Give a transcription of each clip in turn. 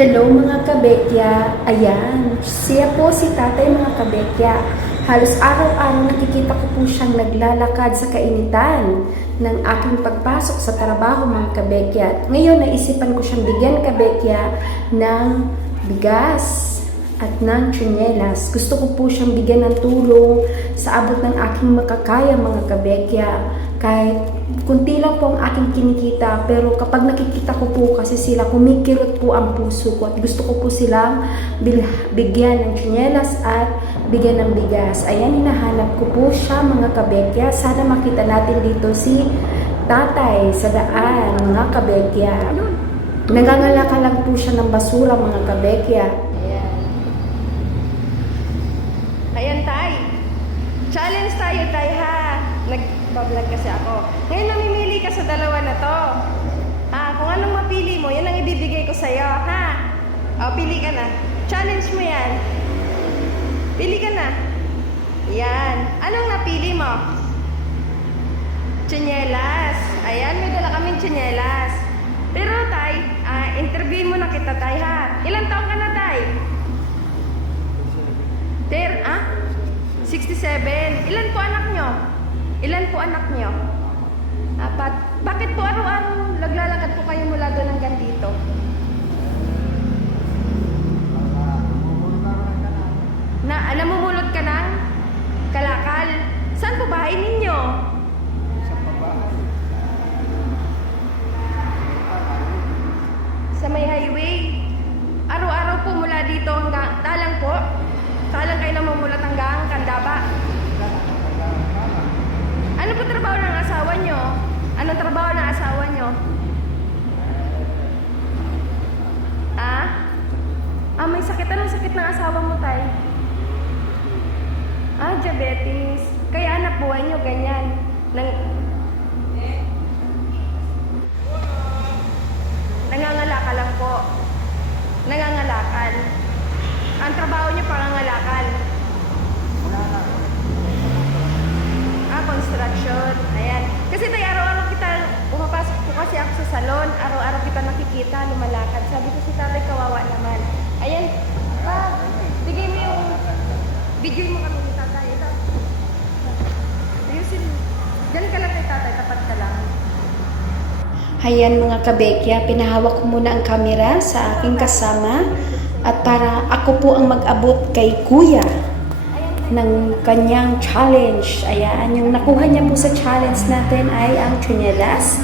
Hello mga kabekya. Ayan, siya po si tatay mga kabekya. Halos araw-araw nakikita ko po siyang naglalakad sa kainitan ng aking pagpasok sa trabaho mga kabekya. Ngayon naisipan ko siyang bigyan kabekya ng bigas at ng tsinelas. Gusto ko po siyang bigyan ng tulong sa abot ng aking makakaya mga kabekya. Kahit kunti lang po ang aking kinikita, pero kapag nakikita ko po kasi sila, kumikirot po ang puso ko at gusto ko po silang bigyan ng tsinelas at bigyan ng bigas. Ayan, hinahanap ko po siya mga kabekya. Sana makita natin dito si tatay sa daan mga kabekya. Nangangalaka lang po siya ng basura mga kabekya. Ayan. Ayan, Tay. Challenge tayo, Tay, ha? Nag-vlog kasi ako. Ngayon, namimili ka sa dalawa na to. Ah, kung anong mapili mo, yan ang ibibigay ko sa'yo, ha? O, pili ka na. Challenge mo yan. Pili ka na. Yan. Anong napili mo? Tsinelas. Ayan, may dala kaming tsinelas. Pero, Tay, ah, interview mo na kita, Tay, ha? Ilan taong ka na, Tay? Ter, ah? 67. Ilan po anak nyo? Ilan po anak nyo? Apat. Bakit po araw-araw naglalakad po kayo mula doon hanggang dito? Na, ah, namumulot ka ng kalakal. Saan po bahay ninyo? Sa may highway. Araw-araw po mula dito hanggang talang po. Talang kayo namumulat hanggang Kandaba. Ano po trabaho ng asawa nyo? Anong trabaho ng asawa nyo? Ah? Ah, may sakit. Anong sakit ng asawa mo, tay? Ah, diabetes. Kaya anak buhay nyo ganyan. Nang... Nangangalakal lang po. Nangangalakal. Ang trabaho nyo pangangalakal. Ah, construction. Ayan. Kasi tayo kita nakikita, lumalakad. Sabi ko si tatay kawawa naman. Ayan. Pa, bigay mo yung video mo kami ni tatay. Ito. Ayusin. Diyan ka lang kay tatay, tapat ka lang. Ayan mga kabekya, pinahawak ko muna ang kamera sa aking kasama at para ako po ang mag-abot kay kuya ng kanyang challenge. Ayan, yung nakuha niya po sa challenge natin ay ang tsinelas.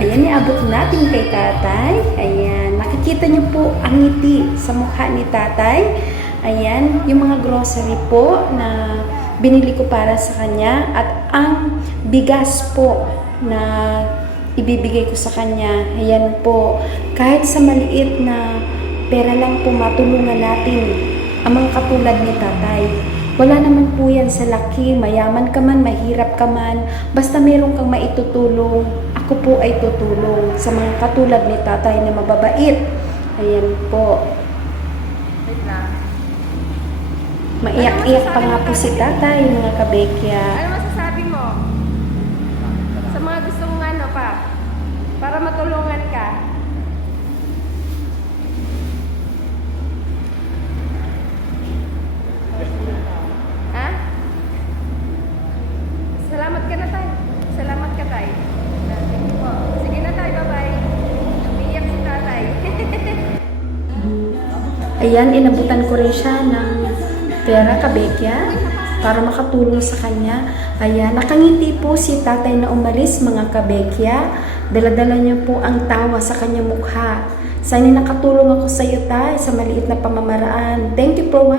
Ayan, iabot natin kay tatay. Ayan, nakikita niyo po ang ngiti sa mukha ni tatay. Ayan, yung mga grocery po na binili ko para sa kanya at ang bigas po na ibibigay ko sa kanya. Ayan po, kahit sa maliit na pera lang po matulungan natin ang mga katulad ni tatay. Wala naman po yan sa laki, mayaman ka man, mahirap ka man, basta meron kang maitutulong, ako po ay tutulong sa mga katulad ni tatay na mababait. Ayan po. Wait lang. Maiyak-iyak pa nga po si tatay, mga kabekya. Ano masasabi mo? Sa mga gustong ano pa? Para matulungan ka. Ha? Salamat ka na tayo. Salamat ka tayo. Thank you po. Sige na tayo, bye-bye. Umiiyak si tatay. Ayan, inabutan ko rin siya ng pera kabekya para makatulong sa kanya. Ayan, nakangiti po si tatay na umalis mga kabekya. Daladala niya po ang tawa sa kanyang mukha. Sana nakatulong ako sa iyo tay sa maliit na pamamaraan. Thank you for watching.